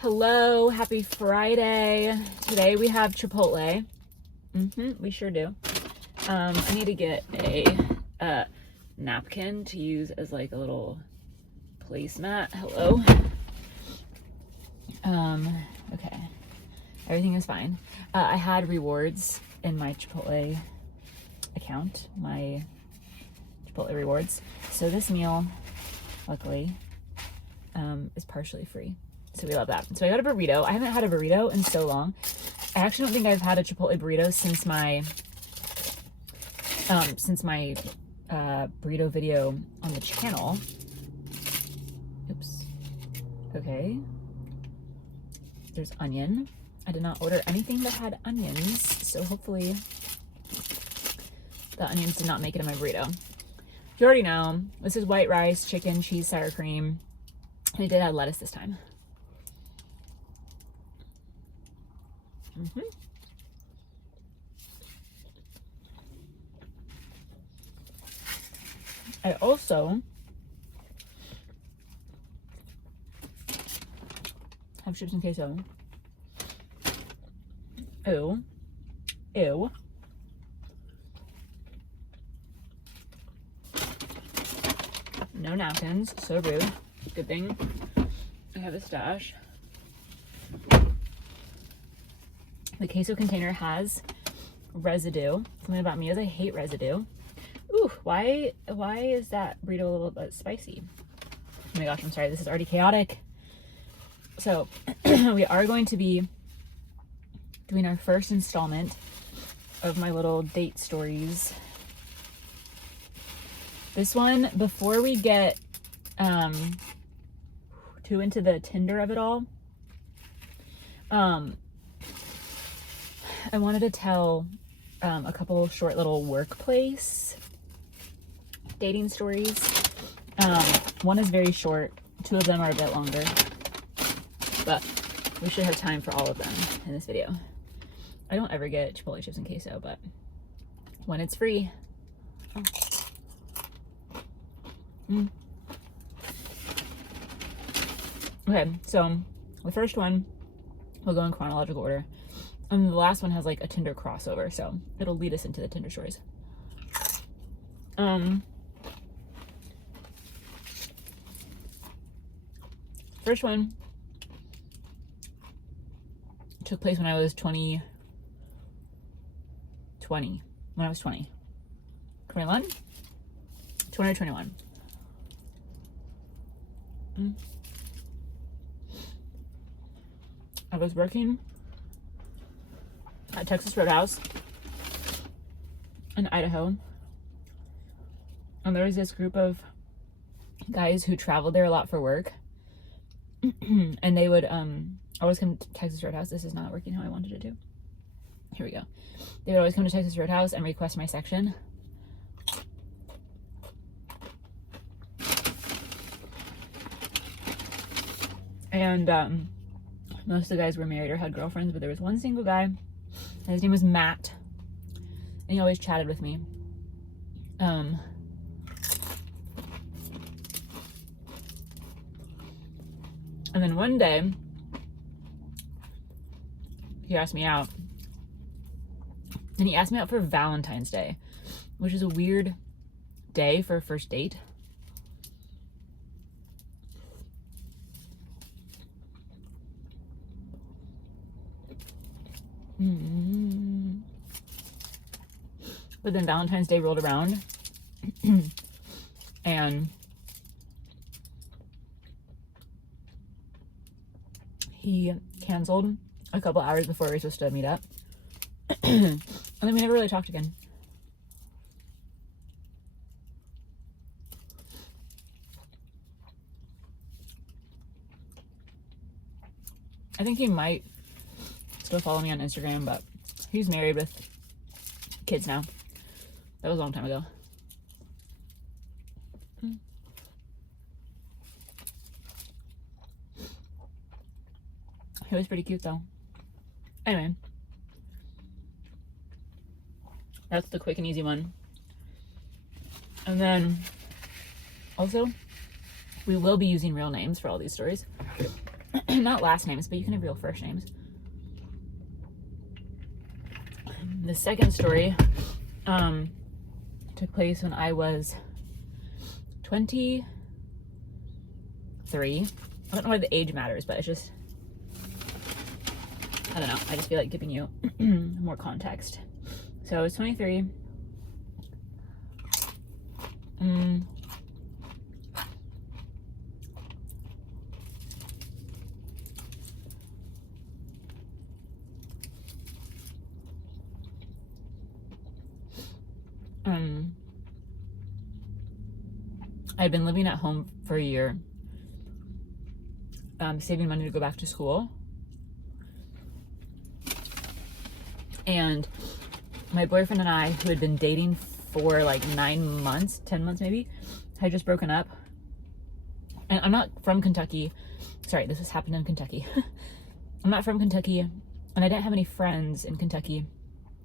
Hello, happy Friday. Today we have Chipotle. We sure do. I need to get a napkin to use as like a little placemat. Hello. Okay. Everything is fine. I had rewards in my Chipotle account, my Chipotle rewards. So this meal, luckily, is partially free. So we love that. So I got a burrito. I haven't had a burrito in so long. I actually don't think I've had a Chipotle burrito since my burrito video on the channel. Oops. Okay. There's onion. I did not order anything that had onions, so hopefully the onions did not make it in my burrito. You already know, this is white rice, chicken, cheese, sour cream. And it did add lettuce this time. I also have chips and queso. Ew. Ew. No napkins. So rude. Good thing I have a stash. The queso container has residue. Something about me is I hate residue. Ooh, why is that burrito a little bit spicy? Oh my gosh, I'm sorry. This is already chaotic. So we are going to be doing our first installment of my little date stories. This one, before we get too into the Tinder of it all, I wanted to tell a couple short little workplace dating stories. One is very short. Two of them are a bit longer. But we should have time for all of them in this video. I don't ever get Chipotle chips and queso, but when it's free. Oh. Okay, so the first one will go in chronological order. And the last one has like a Tinder crossover, so it'll lead us into the Tinder stories. First one took place when I was 20. When I was 20. 21? 20 or 21. I was working at Texas Roadhouse in Idaho, and there was this group of guys who traveled there a lot for work, and they would always come to Texas Roadhouse. This is not working how I wanted it to. Here we go. They would always come to Texas Roadhouse and request my section. And most of the guys were married or had girlfriends, but there was one single guy. His name was Matt, and he always chatted with me. And then one day, he asked me out. And he asked me out for Valentine's Day, which is a weird day for a first date. But then Valentine's Day rolled around and he canceled a couple hours before we were supposed to meet up. And then we never really talked again. I think he might still follow me on Instagram, but he's married with kids now. That was a long time ago. He was pretty cute though. Anyway. That's the quick and easy one. And then also, we will be using real names for all these stories. not last names, but you can have real first names. The second story took place when I was 23. I don't know why the age matters, but it's just, I don't know. I just feel like giving you more context. So I was 23. I'd been living at home for a year, saving money to go back to school. And my boyfriend and I, who had been dating for like 9 months, 10 months maybe, had just broken up. And I'm not from Kentucky. Sorry, this has happened in Kentucky. I'm not from Kentucky, and I didn't have any friends in Kentucky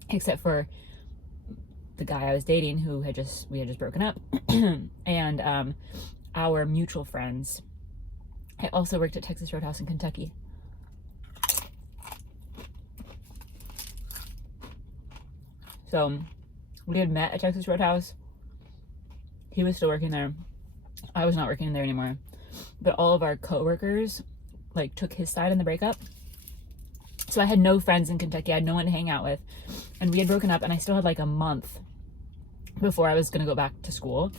except for the guy I was dating who we had just broken up. And our mutual friends. I also worked at Texas Roadhouse in Kentucky. So we had met at Texas Roadhouse. He was still working there. I was not working there anymore. But all of our coworkers like took his side in the breakup. So I had no friends in Kentucky. I had no one to hang out with. And we had broken up, and I still had like a month before I was going to go back to school.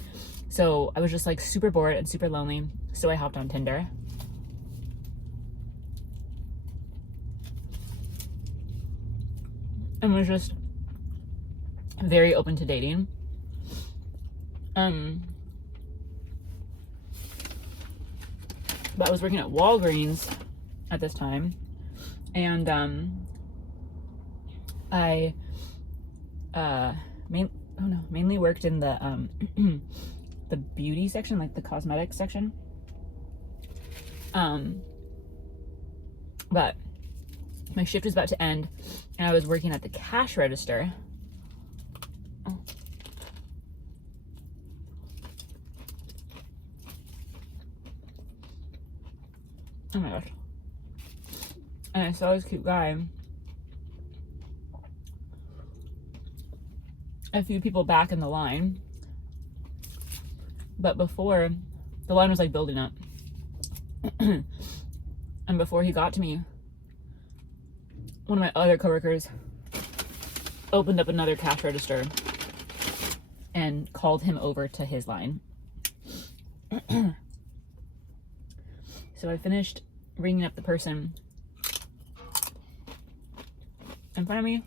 So I was just like super bored and super lonely. So I hopped on Tinder. And was just very open to dating. But I was working at Walgreens at this time, and I mainly worked in the the beauty section, like the cosmetics section. But my shift was about to end, and I was working at the cash register. Oh my gosh. And I saw this cute guy a few people back in the line. But before, the line was like building up. And before he got to me, one of my other coworkers opened up another cash register and called him over to his line. So I finished ringing up the person in front of me,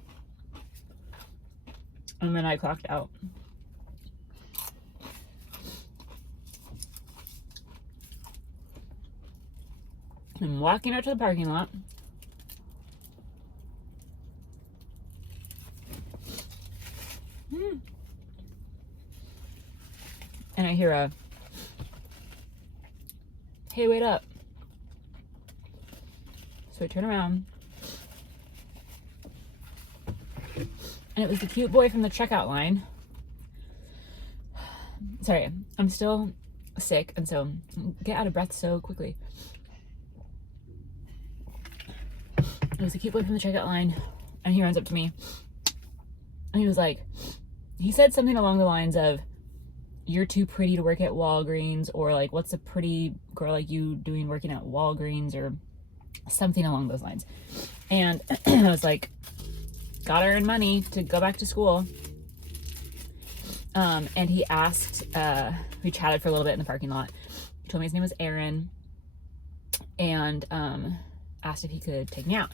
and then I clocked out. I'm walking out to the parking lot. And I hear a, "Hey, wait up." So I turn around, and it was the cute boy from the checkout line. Sorry, I'm still sick, and so get out of breath so quickly. It was the cute boy from the checkout line, and he runs up to me, and he was like, he said something along the lines of, "You're too pretty to work at Walgreens," or like, "What's a pretty girl like you doing working at Walgreens," or something along those lines. And I was like, gotta earn money to go back to school. And he asked, we chatted for a little bit in the parking lot. He told me his name was Aaron, and asked if he could take me out.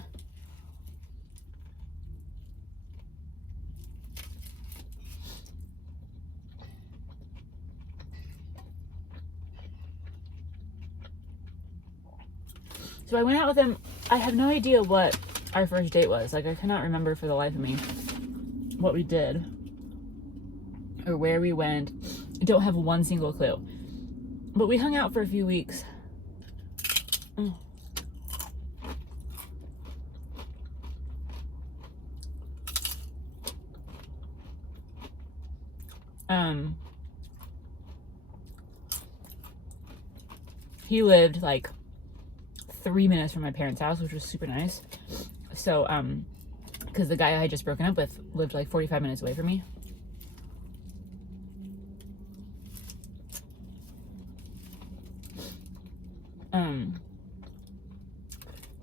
So I went out with him. I have no idea what our first date was. Like, I cannot remember for the life of me what we did or where we went. I don't have one single clue. But we hung out for a few weeks. He lived like 3 minutes from my parents' house, which was super nice. So, because the guy I had just broken up with lived like 45 minutes away from me.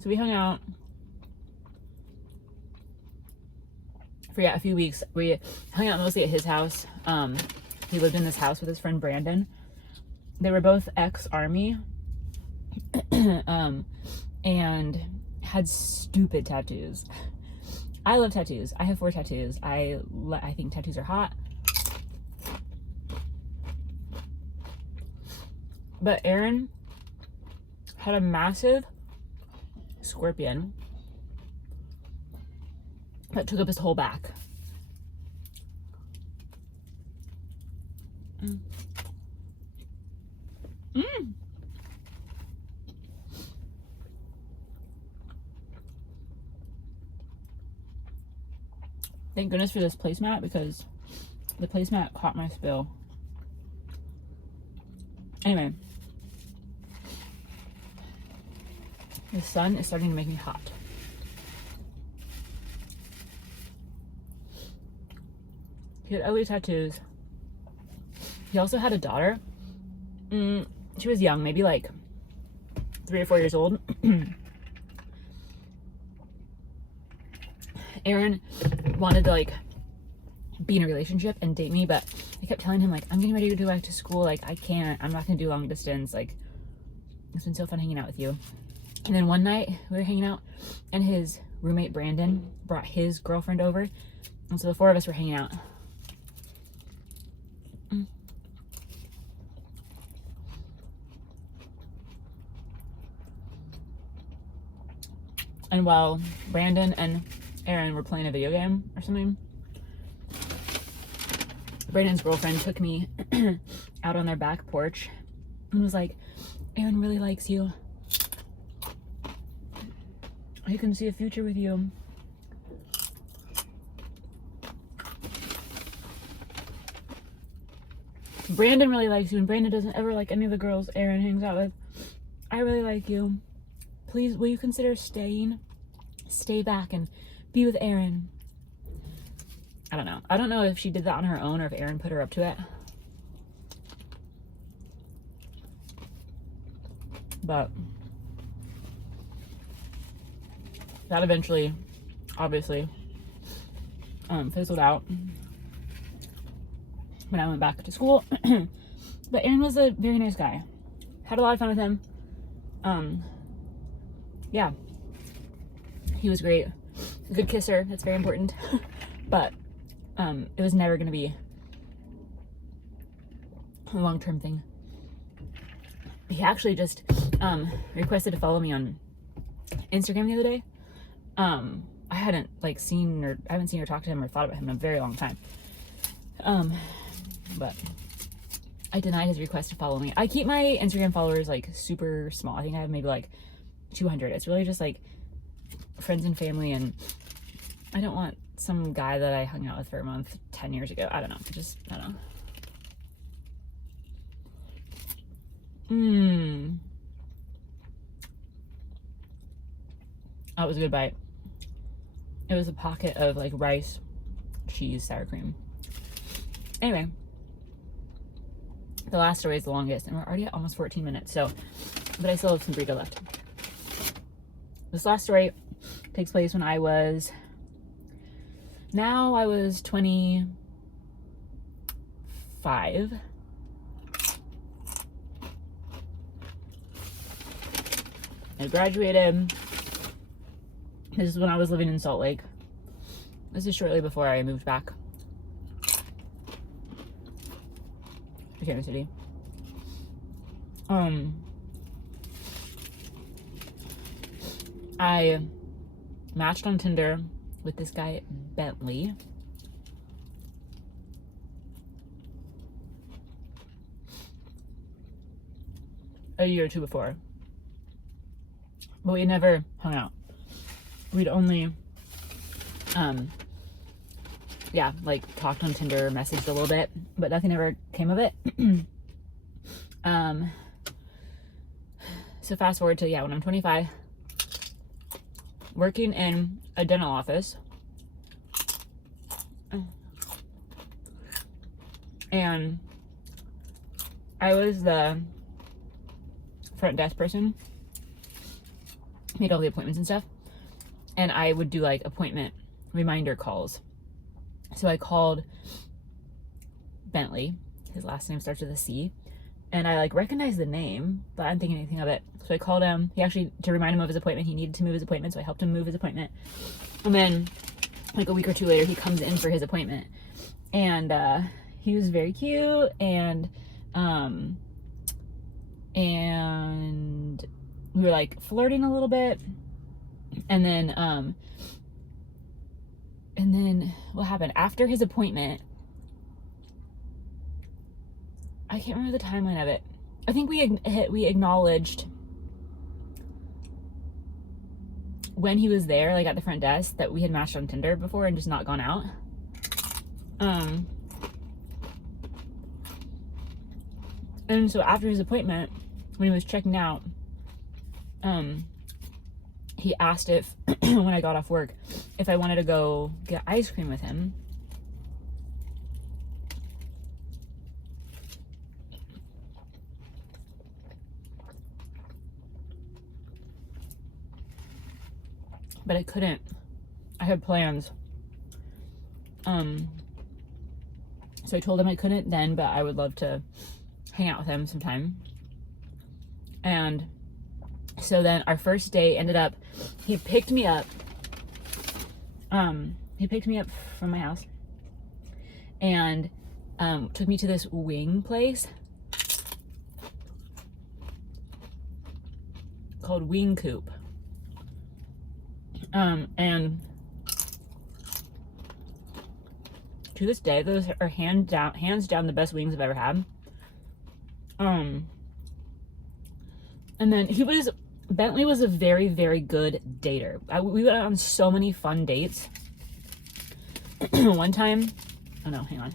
So we hung out for a few weeks. We hung out mostly at his house. He lived in this house with his friend Brandon. They were both ex-army, and had stupid tattoos. I love tattoos. I have 4 tattoos. I think tattoos are hot. But Aaron had a massive scorpion that took up his whole back. Thank goodness for this placemat, because the placemat caught my spill. Anyway, the sun is starting to make me hot. He had ugly tattoos. He also had a daughter. She was young, maybe like 3 or 4 years old. Aaron wanted to like be in a relationship and date me, but I kept telling him like, I'm getting ready to go back to school. Like, I can't. I'm not gonna do long distance. Like, it's been so fun hanging out with you. And then one night we were hanging out, and his roommate Brandon brought his girlfriend over, and so the 4 of us were hanging out. And while Brandon and Aaron were playing a video game or something, Brandon's girlfriend took me out on their back porch and was like, Aaron really likes you. He can see a future with you. Brandon really likes you, and Brandon doesn't ever like any of the girls Aaron hangs out with. I really like you. Please, will you consider staying? Stay back and be with Aaron. I don't know. I don't know if she did that on her own or if Aaron put her up to it. But that eventually, obviously, fizzled out when I went back to school. But Aaron was a very nice guy. Had a lot of fun with him. Yeah. He was great. Good kisser. That's very important. But it was never going to be a long-term thing. He actually just requested to follow me on Instagram the other day. I hadn't I haven't seen or talked to him or thought about him in a very long time. But I denied his request to follow me. I keep my Instagram followers like super small. I think I have maybe like 200. It's really just like friends and family, and I don't want some guy that I hung out with for a month 10 years ago. I don't know. I don't know. That was a good bite. It was a pocket of like rice, cheese, sour cream. Anyway, the last story is the longest, and we're already at almost 14 minutes. So, but I still have some burrito left. This last story takes place when I was 25. I graduated. This is when I was living in Salt Lake. This is shortly before I moved back to Kansas City. I matched on Tinder with this guy, Bentley. A year or two before. But we never hung out. We'd only, talked on Tinder, messaged a little bit, but nothing ever came of it. So So fast forward to, yeah, when I'm 25, working in a dental office. And I was the front desk person, made all the appointments and stuff, and I would do like appointment reminder calls. So I called Bentley, his last name starts with a C, and I like recognized the name, but I didn't think anything of it. So I called him. He actually, to remind him of his appointment, he needed to move his appointment, so I helped him move his appointment. And then like a week or two later, he comes in for his appointment, and he was very cute, and we were like flirting a little bit, and then what happened after his appointment? I can't remember the timeline of it. I think we acknowledged when he was there, like at the front desk, that we had matched on Tinder before and just not gone out. And so after his appointment, when he was checking out, he asked if, when I got off work, if I wanted to go get ice cream with him. But I couldn't. I had plans. So I told him I couldn't then, but I would love to hang out with him sometime. And so then our first day ended up, he picked me up from my house and took me to this wing place called Wing Coop. And to this day, those are hands down the best wings I've ever had. And then Bentley was a very, very good dater. We went on so many fun dates. One time, oh no, hang on.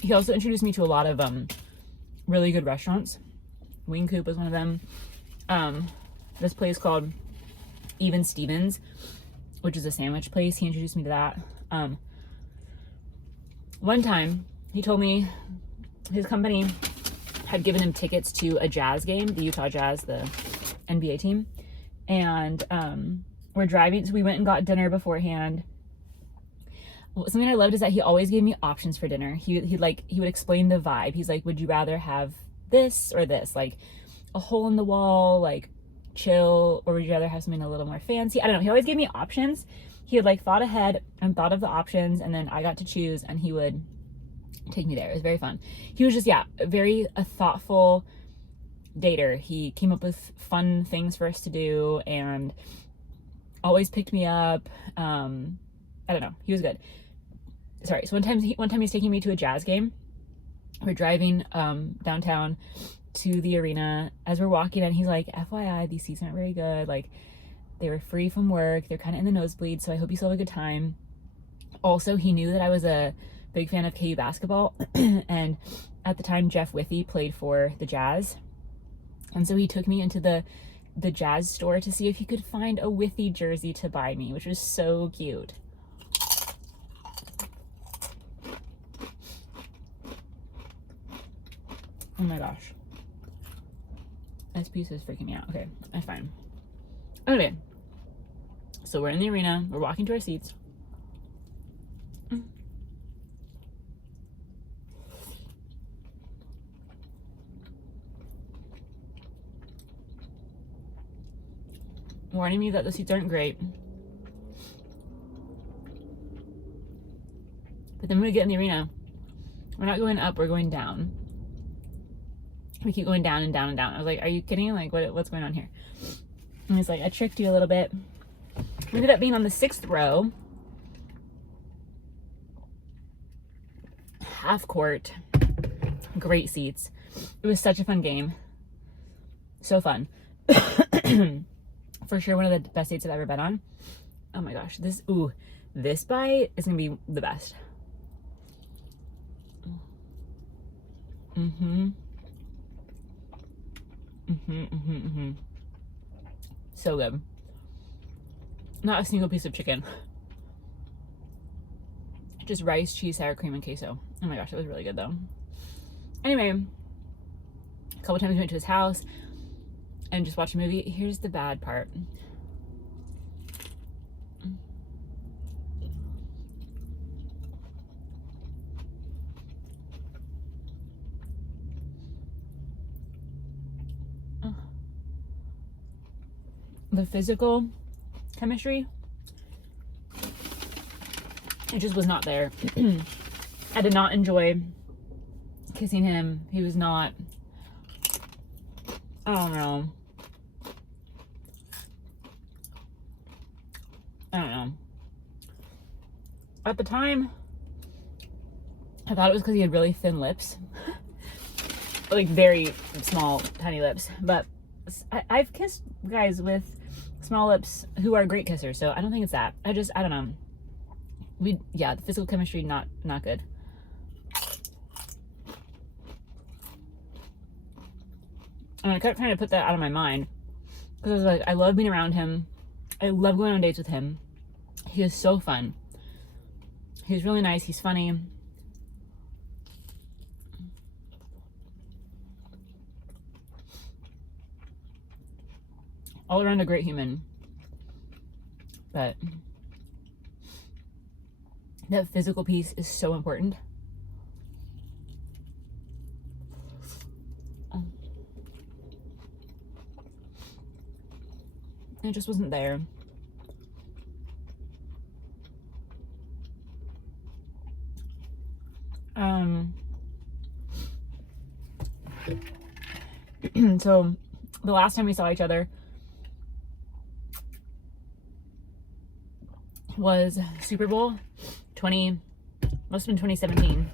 He also introduced me to a lot of really good restaurants. Wing Coop was one of them. This place called Even Stevens, which is a sandwich place. He introduced me to that. One time, he told me his company had given him tickets to a Jazz game, the Utah Jazz, the NBA team. And we're driving, so we went and got dinner beforehand. Something I loved is that he always gave me options for dinner. He would explain the vibe. He's like, would you rather have this or this? Like a hole in the wall, like chill, or would you rather have something a little more fancy? I don't know. He always gave me options. He had like thought ahead and thought of the options, and then I got to choose, and he would take me there. It was very fun. He was just, a thoughtful dater. He came up with fun things for us to do and always picked me up. I don't know. He was good. Sorry. So one time he's taking me to a Jazz game. We're driving downtown to the arena. As we're walking in, he's like, FYI, these seats aren't very good. Like, they were free from work. They're kind of in the nosebleed, so I hope you still have a good time. Also, he knew that I was a big fan of KU basketball. And at the time, Jeff Withey played for the Jazz. And so he took me into the Jazz store to see if he could find a Withey jersey to buy me, which was so cute. Oh my gosh. This piece is freaking me out. Okay, that's fine. Okay. So we're in the arena. We're walking to our seats. Warning me that the seats aren't great. But then when we get in the arena, we're not going up, we're going down. We keep going down and down and down. I was like, are you kidding? Like, what's going on here? And he's like, I tricked you a little bit. We ended up being on the 6th row. Half court. Great seats. It was such a fun game. So fun. For sure one of the best dates I've ever been on. Oh my gosh, this bite is gonna be the best. So good. Not a single piece of chicken. Just rice, cheese, sour cream, and queso. Oh my gosh, it was really good though. Anyway, a couple times we went to his house and just watched a movie. Here's the bad part. The physical chemistry, it just was not there. I did not enjoy kissing him. He was not, I don't know. At the time, I thought it was because he had really thin lips. Like very small, tiny lips. But I've kissed guys with small lips who are great kissers, so I don't think it's that. I don't know. The physical chemistry, not good. And I kept trying to put that out of my mind because I was like, I love being around him. I love going on dates with him. He is so fun. He's really nice. He's funny. All around a great human. But that physical piece is so important. It just wasn't there. So the last time we saw each other was Super Bowl must have been 2017.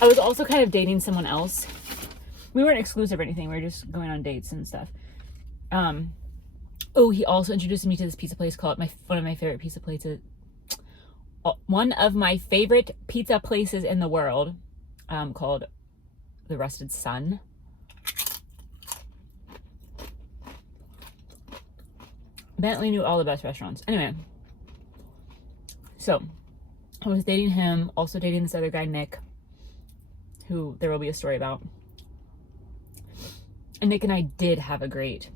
I was also kind of dating someone else. We weren't exclusive or anything. We were just going on dates and stuff. He also introduced me to this pizza place called one of my favorite pizza places. One of my favorite pizza places in the world, called The Rusted Sun. Bentley knew all the best restaurants. Anyway, so I was dating him, also dating this other guy, Nick, who there will be a story about. And Nick and I did have a great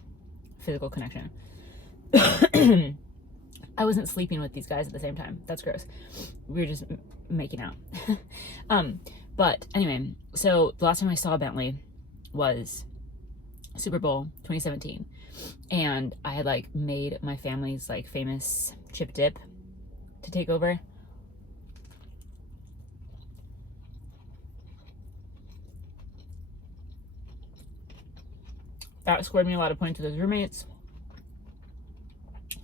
physical connection. I wasn't sleeping with these guys at the same time. That's gross. We were just making out. But anyway, so the last time I saw Bentley was Super Bowl 2017. And I had like made my family's like famous chip dip to take over. That scored me a lot of points with his roommates.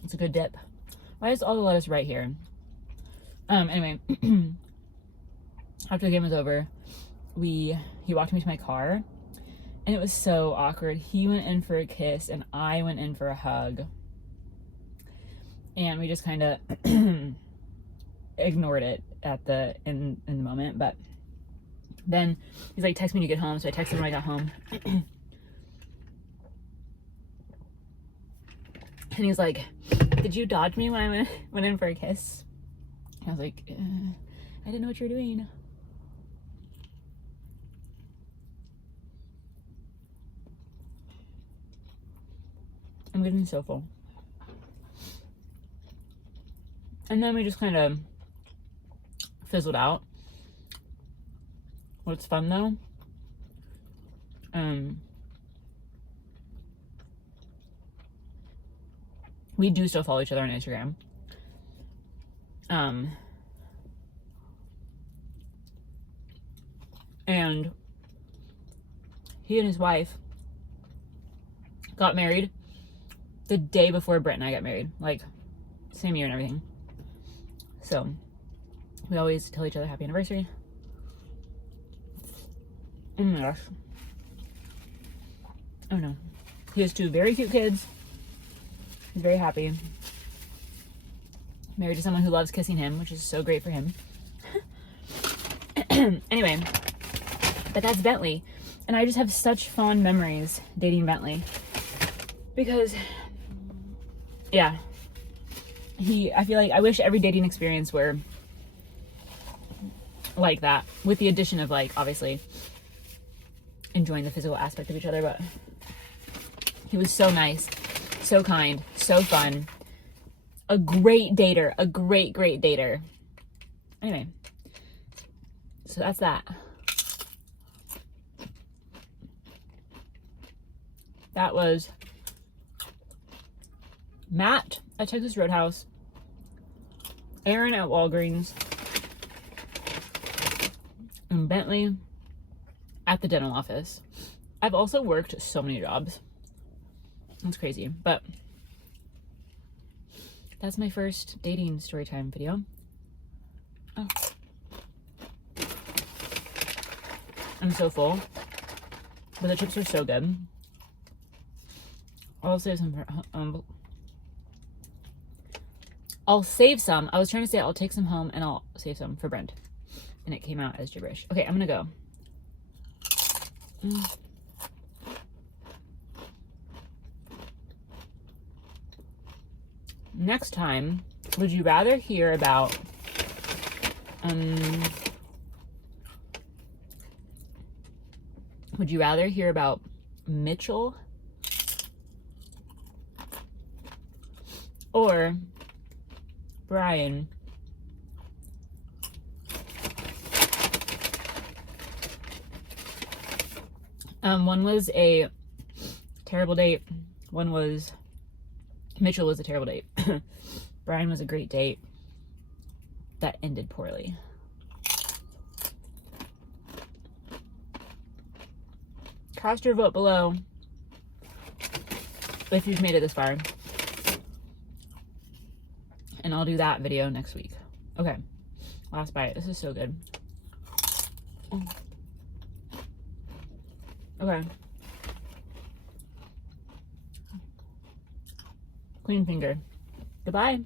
It's a good dip. Why is all the lettuce right here? Anyway, after the game was over, he walked me to my car, and it was so awkward. He went in for a kiss, and I went in for a hug. And we just kind of ignored it in the moment. But then he's like, text me when you get home. So I texted him when I got home. And he's like, did you dodge me when I went in for a kiss? And I was like, I didn't know what you were doing. I'm getting so full. And then we just kind of fizzled out. What's fun though, we do still follow each other on Instagram. And he and his wife got married the day before Britt and I got married. Like, same year and everything. So, we always tell each other happy anniversary. Oh my gosh. Oh no. He has two very cute kids. He's very happy. Married to someone who loves kissing him, which is so great for him. Anyway, but that's Bentley. And I just have such fond memories dating Bentley. Because, yeah. I feel like I wish every dating experience were like that. With the addition of, like, obviously enjoying the physical aspect of each other. But he was so nice, so kind, so fun. A great dater. A great dater. Anyway. So that's that. That was Matt at Texas Roadhouse, Aaron at Walgreens, and Bentley at the dental office. I've also worked so many jobs. That's crazy. But that's my first dating storytime video. Oh. I'm so full. But the chips are so good. I'll save some for, I'll save some. I was trying to say I'll take some home and I'll save some for Brent. And it came out as gibberish. Okay, I'm gonna go. Next time, would you rather hear about Mitchell or Brian? One was a terrible date. Mitchell was a terrible date. Brian was a great date that ended poorly. Cast your vote below if you've made it this far. And I'll do that video next week. Okay. Last bite. This is so good. Okay. Clean finger. Goodbye.